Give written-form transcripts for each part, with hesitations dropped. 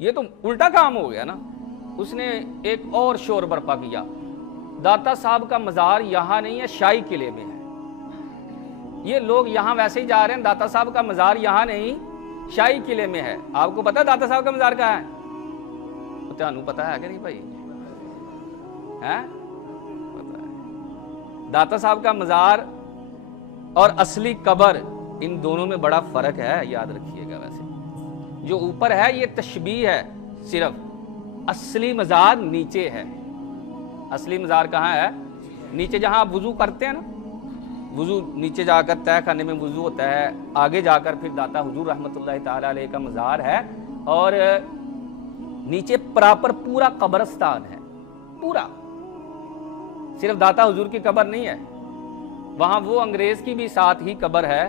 یہ تو الٹا کام ہو گیا نا. اس نے ایک اور شور برپا کیا. داتا صاحب کا مزار یہاں نہیں ہے، شاہی قلعے میں ہے. یہ لوگ یہاں ویسے ہی جا رہے ہیں، داتا صاحب کا مزار یہاں نہیں شاہی قلعے میں ہے. آپ کو پتا داتا صاحب کا مزار کہاں ہے؟ تانوں پتا ہے کہ نہیں بھائی؟ پتا ہے. داتا صاحب کا مزار اور اصلی قبر ان دونوں میں بڑا فرق ہے، یاد رکھیے گا. ویسے جو اوپر ہے یہ تشبیہ ہے صرف، اصلی مزار نیچے ہے. اصلی مزار کہاں ہے؟ نیچے جہاں آپ وضو کرتے ہیں نا، وضو نیچے جا کر تہہ خانے میں وضو ہوتا ہے، آگے جا کر پھر داتا حضور رحمۃ اللہ تعالی علیہ کا مزار ہے، اور نیچے پراپر پورا قبرستان ہے. پورا صرف داتا حضور کی قبر نہیں ہے وہاں، وہ انگریز کی بھی ساتھ ہی قبر ہے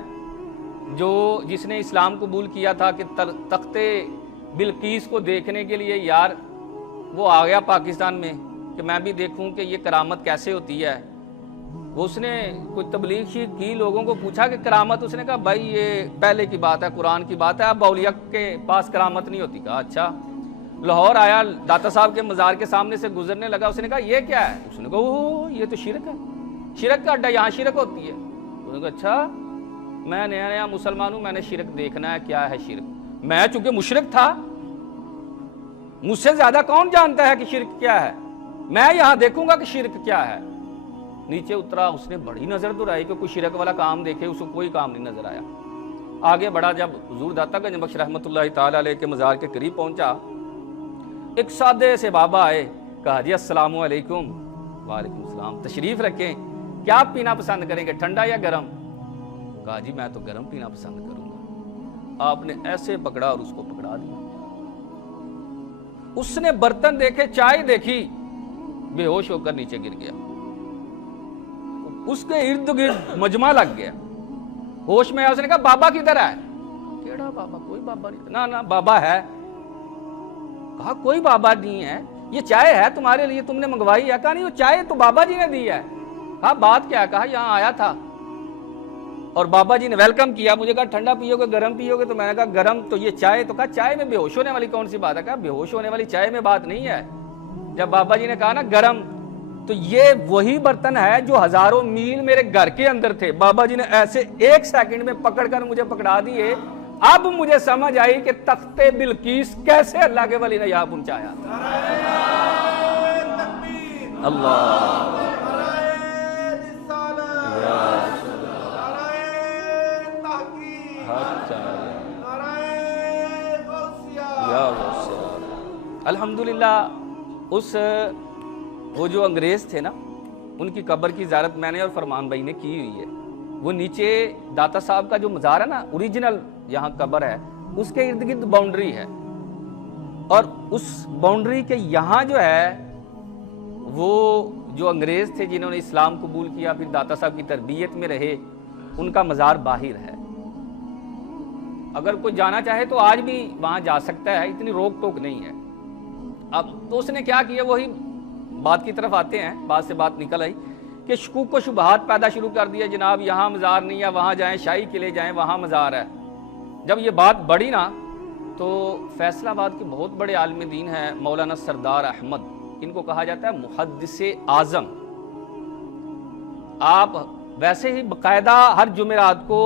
جس نے اسلام قبول کیا تھا کہ تخت بلقیس کو دیکھنے کے لیے یار وہ آ گیا پاکستان میں کہ میں بھی دیکھوں کہ یہ کرامت کیسے ہوتی ہے. اس نے کوئی تبلیغ کی، لوگوں کو پوچھا کہ کرامت، اس نے کہا بھائی یہ پہلے کی بات ہے، قرآن کی بات ہے، اب اولیاء کے پاس کرامت نہیں ہوتی. کہا اچھا. لاہور آیا، داتا صاحب کے مزار کے سامنے سے گزرنے لگا. اس نے کہا یہ کیا ہے؟ اس نے کہا اوہ یہ تو شرک ہے، شرک کا اڈا، یہاں شرک ہوتی ہے. اس نے کہا اچھا، میں نیا نیا مسلمان ہوں، میں نے شرک دیکھنا ہے، کیا ہے شرک. میں چونکہ مشرک تھا، مجھ سے زیادہ کون جانتا ہے کہ شرک کیا ہے، میں یہاں دیکھوں گا کہ شرک کیا ہے. نیچے اترا، اس نے بڑی نظر دوڑائی کہ کوئی شرک والا کام دیکھے، اس کو کوئی کام نہیں نظر آیا. آگے بڑھا، جب حضور داتا گنج بخش رحمۃ اللہ تعالی علیہ کے مزار کے قریب پہنچا، ایک سادے سے بابا آئے. کہا جی السلام علیکم. وعلیکم السلام، تشریف رکھیں، کیا پینا پسند کریں گے، ٹھنڈا یا گرم؟ کہا جی میں تو گرم پینا پسند کروں گا. آپ نے ایسے پکڑا اور اس کو پکڑا دیا. اس نے برتن دیکھے، چائے دیکھی، بے ہوش ہو کر نیچے گر گیا. اس کے ارد گرد مجمع لگ گیا. ہوش میں آیا، اس نے کہا بابا کدھر ہے؟ کیڑا بابا؟ کوئی بابا نہیں. نا بابا ہے. کہا کوئی بابا نہیں ہے، یہ چائے ہے تمہارے لیے، تم نے منگوائی ہے. کہا نہیں، وہ چائے تو بابا جی نے دی ہے. کہا بات کیا؟ کہا یہاں آیا تھا اور بابا جی نے ویلکم کیا، مجھے کہا ٹھنڈا پیو گے گرم پیو گے؟ تو میں نے کہا گرم. تو یہ چائے؟ تو کہا چائے میں بے ہوش ہونے والی کون سی بات ہے؟ کہا بے ہوش ہونے والی چائے میں بات نہیں ہے. جب بابا جی نے کہا نا گرم، تو یہ وہی برتن ہے جو ہزاروں میل میرے گھر کے اندر تھے، بابا جی نے ایسے ایک سیکنڈ میں پکڑ کر مجھے پکڑا دیے. اب مجھے سمجھ آئی کہ تخت بلقیس کیسے اللہ کے ولی نے یہاں پہنچایا. اللہ الحمدللہ. وہ جو انگریز تھے نا، ان کی قبر کی زیارت میں نے اور فرمان بھائی نے کی ہوئی ہے. وہ نیچے داتا صاحب کا جو مزار ہے نا، اوریجنل یہاں قبر ہے، اس کے ارد گرد باؤنڈری ہے، اور اس باؤنڈری کے یہاں جو ہے وہ جو انگریز تھے جنہوں نے اسلام قبول کیا، پھر داتا صاحب کی تربیت میں رہے، ان کا مزار باہر ہے. اگر کوئی جانا چاہے تو آج بھی وہاں جا سکتا ہے، اتنی روک ٹوک نہیں ہے. اب تو اس نے کیا کیا، وہی بات کی طرف آتے ہیں، بات سے بات نکل آئی کہ شکوک و شبہات پیدا شروع کر دیا. جناب یہاں مزار نہیں ہے، وہاں جائیں، شاہی قلعے جائیں، وہاں مزار ہے. جب یہ بات بڑھی نا، تو فیصل آباد کے بہت بڑے عالم دین ہیں مولانا سردار احمد، ان کو کہا جاتا ہے محدث اعظم. آپ ویسے ہی باقاعدہ ہر جمعرات کو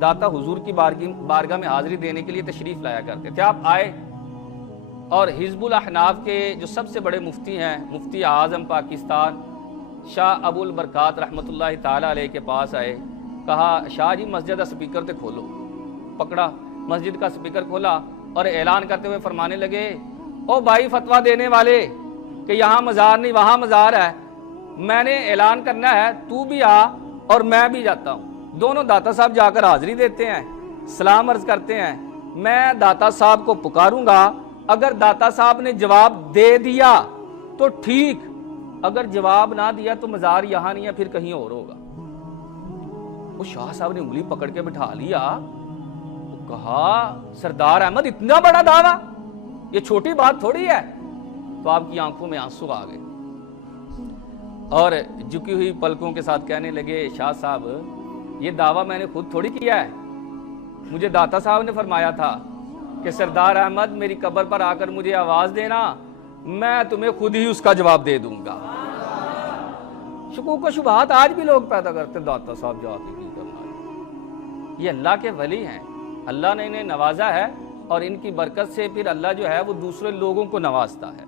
داتا حضور کی بارگاہ میں حاضری دینے کے لیے تشریف لایا کرتے تھے. آپ آئے اور حزب الاحناف کے جو سب سے بڑے مفتی ہیں، مفتی اعظم پاکستان شاہ ابو البرکات رحمۃ اللہ تعالی علیہ کے پاس آئے. کہا شاہ جی مسجد کا سپیکر تے کھولو. پکڑا، مسجد کا سپیکر کھولا اور اعلان کرتے ہوئے فرمانے لگے، او بھائی فتویٰ دینے والے کہ یہاں مزار نہیں وہاں مزار ہے، میں نے اعلان کرنا ہے، تو بھی آ اور میں بھی جاتا ہوں. دونوں داتا صاحب جا کر حاضری دیتے ہیں، سلام عرض کرتے ہیں. میں داتا صاحب کو پکاروں گا، اگر داتا صاحب نے جواب دے دیا تو ٹھیک، اگر جواب نہ دیا تو مزار یہاں نہیں ہے، پھر کہیں اور ہوگا. وہ شاہ صاحب نے انگلی پکڑ کے بٹھا لیا. کہا سردار احمد اتنا بڑا دعویٰ، یہ چھوٹی بات تھوڑی ہے. تو آپ کی آنکھوں میں آنسو آ گئے اور جھکی ہوئی پلکوں کے ساتھ کہنے لگے، شاہ صاحب یہ دعویٰ میں نے خود تھوڑی کیا ہے، مجھے داتا صاحب نے فرمایا تھا کہ سردار احمد میری قبر پر آ کر مجھے آواز دینا، میں تمہیں خود ہی اس کا جواب دے دوں گا۔ شکوک و شبہات آج بھی لوگ پیدا کرتے، داتا صاحب جا کے کی کرنا۔ یہ اللہ کے ولی ہیں، اللہ نے انہیں نوازا ہے، اور ان کی برکت سے پھر اللہ جو ہے وہ دوسرے لوگوں کو نوازتا ہے۔